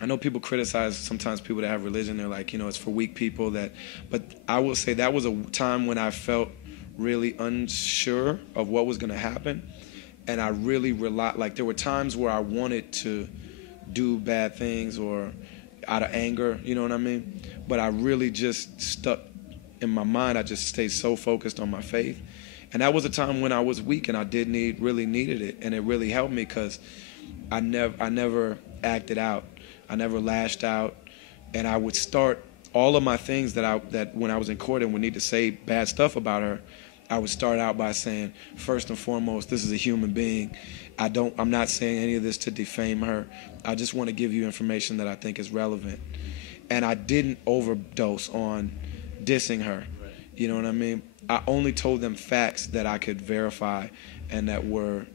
I know people criticize sometimes people that have religion. They're like, it's for weak people. But I will say that was a time when I felt really unsure of what was going to happen, and I really relied. Like there were times where I wanted to do bad things or out of anger, you know what I mean? But I really just stuck in my mind. I just stayed so focused on my faith, and that was a time when I was weak and I really needed it, and it really helped me because I never acted out. I never lashed out, and I would start all of my things that when I was in court and would need to say bad stuff about her, I would start out by saying, first and foremost, this is a human being. I'm not saying any of this to defame her. I just want to give you information that I think is relevant. And I didn't overdose on dissing her. Right. You know what I mean? I only told them facts that I could verify and that were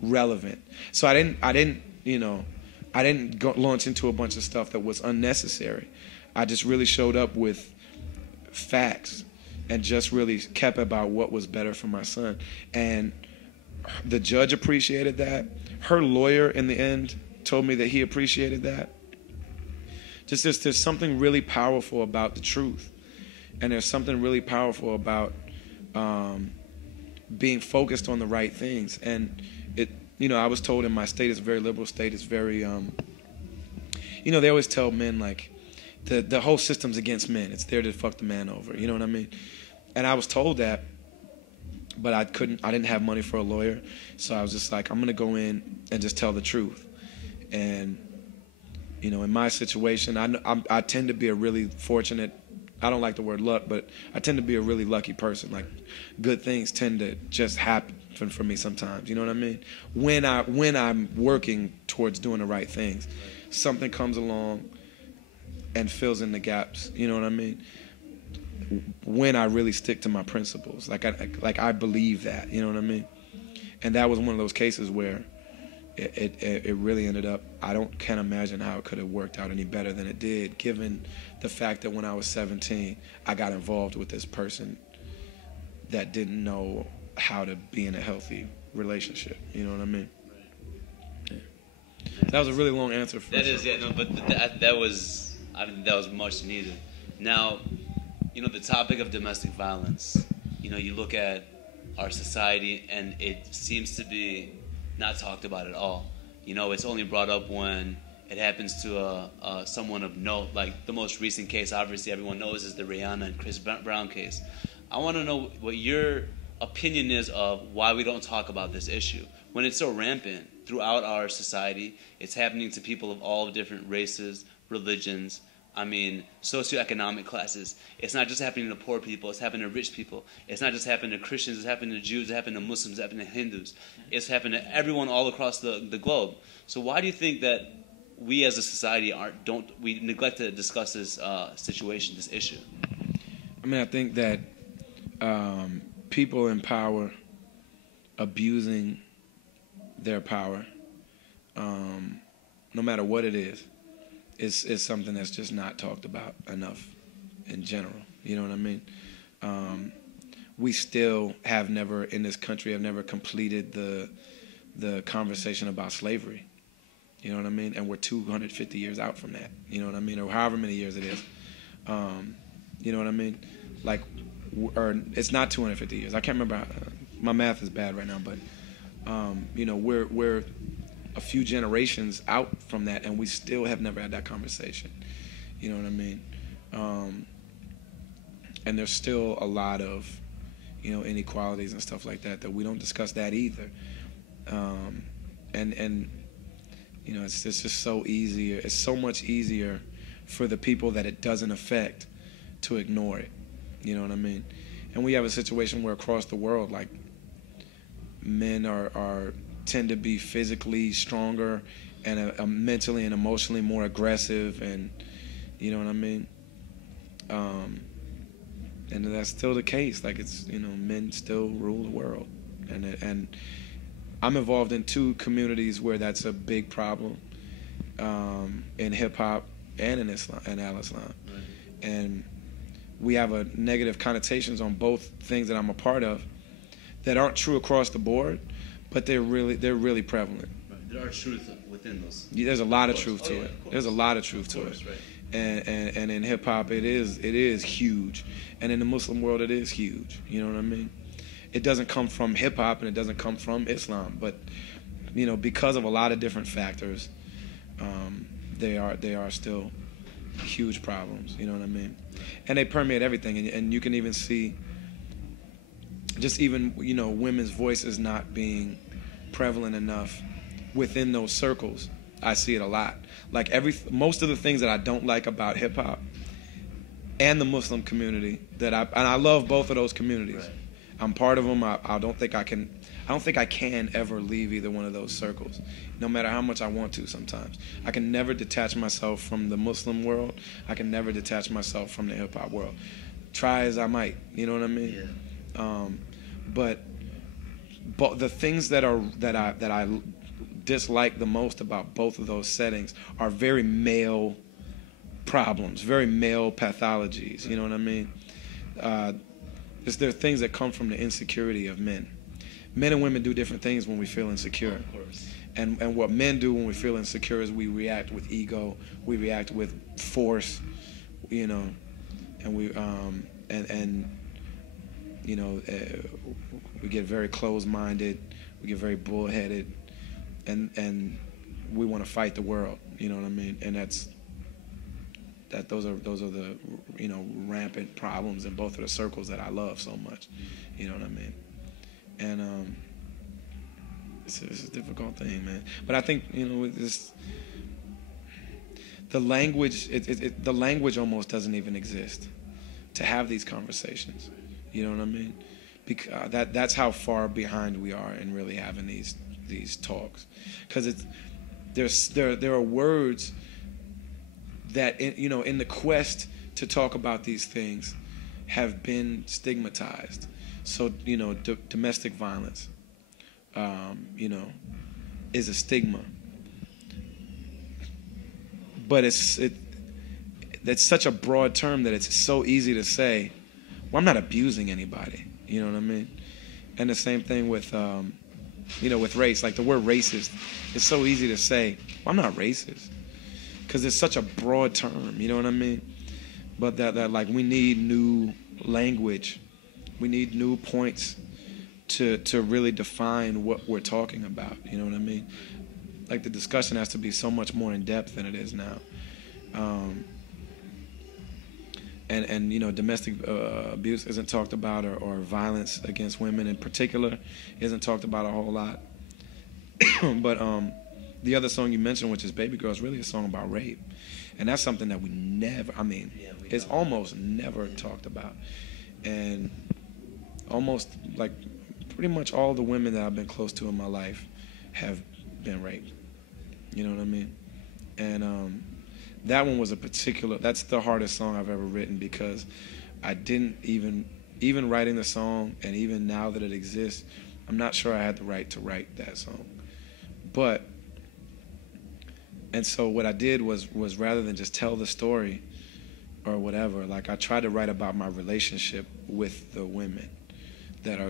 relevant. So I didn't launch into a bunch of stuff that was unnecessary. I just really showed up with facts and just really kept about what was better for my son. And the judge appreciated that. Her lawyer in the end told me that he appreciated that. Just there's something really powerful about the truth. And there's something really powerful about being focused on the right things. And I was told in my state, it's a very liberal state, it's very, they always tell men, like, the whole system's against men. It's there to fuck the man over, you know what I mean? And I was told that, but I didn't have money for a lawyer, so I was just like, I'm going to go in and just tell the truth. And, in my situation, I tend to be a really fortunate, I don't like the word luck, but I tend to be a really lucky person. Like, good things tend to just happen for me sometimes, you know what I mean? When I'm working towards doing the right things, something comes along and fills in the gaps, you know what I mean? When I really stick to my principles, like I believe that, you know what I mean? And that was one of those cases where it really ended up, can't imagine how it could have worked out any better than it did, given the fact that when I was 17, I got involved with this person that didn't know how to be in a healthy relationship, you know what I mean? Yeah. That was a really long answer for that. Is, yeah, no, but that was much needed. Now, the topic of domestic violence, you look at our society and it seems to be not talked about at all. It's only brought up when it happens to someone of note. Like the most recent case, obviously everyone knows, is the Rihanna and Chris Brown case. I want to know what your opinion is of why we don't talk about this issue. When it's so rampant throughout our society, it's happening to people of all different races, religions, socioeconomic classes. It's not just happening to poor people, it's happening to rich people. It's not just happening to Christians, it's happening to Jews, it's happening to Muslims, it's happening to Hindus. It's happening to everyone all across the globe. So why do you think that we as a society we neglect to discuss this situation, this issue? I think that people in power abusing their power, no matter what it is something that's just not talked about enough in general. You know what I mean? We still in this country have never completed the conversation about slavery. You know what I mean? And we're 250 years out from that. You know what I mean? Or however many years it is. You know what I mean? Like, or it's not 250 years. I can't remember. My math is bad right now, but we're a few generations out from that, and we still have never had that conversation. You know what I mean? And there's still a lot of, inequalities and stuff like that we don't discuss that either. It's just so easier. It's so much easier for the people that it doesn't affect to ignore it. You know what I mean? And we have a situation where across the world, like, men tend to be physically stronger and mentally and emotionally more aggressive, and you know what I mean? And that's still the case. Like, it's, men still rule the world, and I'm involved in two communities where that's a big problem, in hip hop and in Islam and Al-Islam. Right. And we have a negative connotations on both things that I'm a part of that aren't true across the board, but they're really prevalent. Right. There are truth within those. Yeah, there's a lot of truth to it. There's a lot of truth to it. Right. And in hip hop, it is huge, and in the Muslim world, it is huge. You know what I mean? It doesn't come from hip hop, and it doesn't come from Islam, but because of a lot of different factors, they are still huge problems. You know what I mean? And they permeate everything, and you can even see just even women's voices not being prevalent enough within those circles. I see it a lot. Like most of the things that I don't like about hip hop and the Muslim community and I love both of those communities. Right. I'm part of them. I don't think I can ever leave either one of those circles, no matter how much I want to. Sometimes I can never detach myself from the Muslim world. I can never detach myself from the hip hop world. Try as I might, you know what I mean? Yeah. But the things that I dislike the most about both of those settings are very male problems, very male pathologies. You know what I mean? There are things that come from the insecurity of men. Men and women do different things when we feel insecure. Of course. And what men do when we feel insecure is we react with ego, we react with force, and we we get very closed-minded, we get very bullheaded, and we want to fight the world. You know what I mean? And those are the rampant problems in both of the circles that I love so much. You know what I mean? And it's a difficult thing, man. But I think the language the language almost doesn't even exist to have these conversations. You know what I mean? Because that's how far behind we are in really having these talks. Because there are words that in the quest to talk about these things have been stigmatized. So domestic violence, is a stigma. But it's such a broad term that it's so easy to say, well, I'm not abusing anybody. You know what I mean? And the same thing with with race. Like the word racist, it's so easy to say, well, I'm not racist, because it's such a broad term. You know what I mean? But that like we need new language, we need new points to really define what we're talking about. You know what I mean? Like the discussion has to be so much more in depth than it is now. And domestic abuse isn't talked about, or violence against women in particular isn't talked about a whole lot. But the other song you mentioned, which is Babygirl, is really a song about rape. And that's something that we never, it's almost never talked about. And almost like pretty much all the women that I've been close to in my life have been raped. You know what I mean? And that one was that's the hardest song I've ever written, because I didn't even writing the song, and even now that it exists, I'm not sure I had the right to write that song. And so what I did was rather than just tell the story or whatever, like I tried to write about my relationship with the women that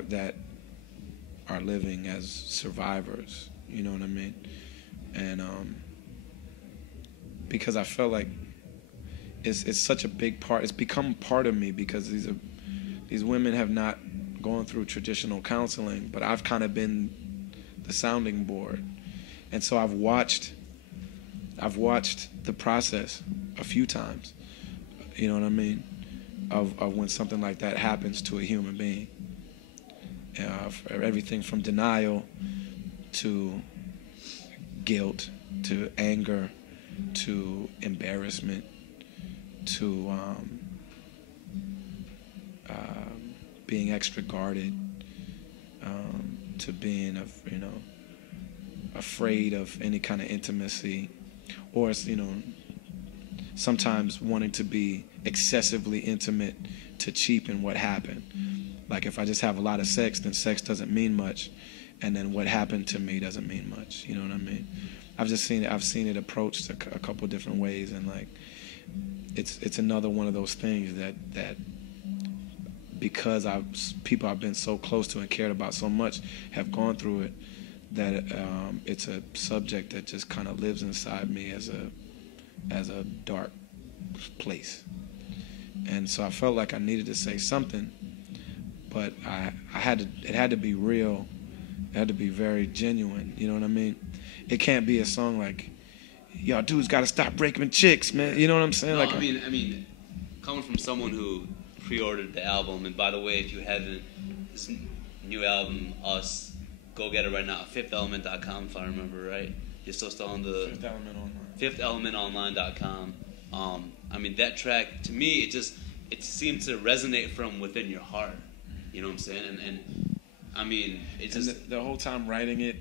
are living as survivors. You know what I mean? And because I felt like it's such a big part. It's become part of me, because these women have not gone through traditional counseling, but I've kind of been the sounding board, and so I've watched the process a few times. You know what I mean? Of when something like that happens to a human being. Everything from denial to guilt to anger to embarrassment to being extra guarded, to being afraid of any kind of intimacy, or sometimes wanting to be excessively intimate to cheapen what happened. Like if I just have a lot of sex, then sex doesn't mean much, and then what happened to me doesn't mean much. You know what I mean? I've seen it approached a couple different ways, and like it's another one of those things that because people I've been so close to and cared about so much have gone through it, that it's a subject that just kind of lives inside me as a dark place. And so I felt like I needed to say something, but it had to be real. It had to be very genuine. You know what I mean? It can't be a song like, y'all dudes got to stop breaking chicks, man. You know what I'm saying? No, like, I mean, coming from someone who pre-ordered the album, and by the way, if you haven't, this new album, Us, go get it right now. FifthElement.com, if I remember right. You're still on the Fifth Element Online. FifthElementOnline.com. I mean, that track, to me, it seemed to resonate from within your heart. You know what I'm saying? And I mean, it just... And the whole time writing it...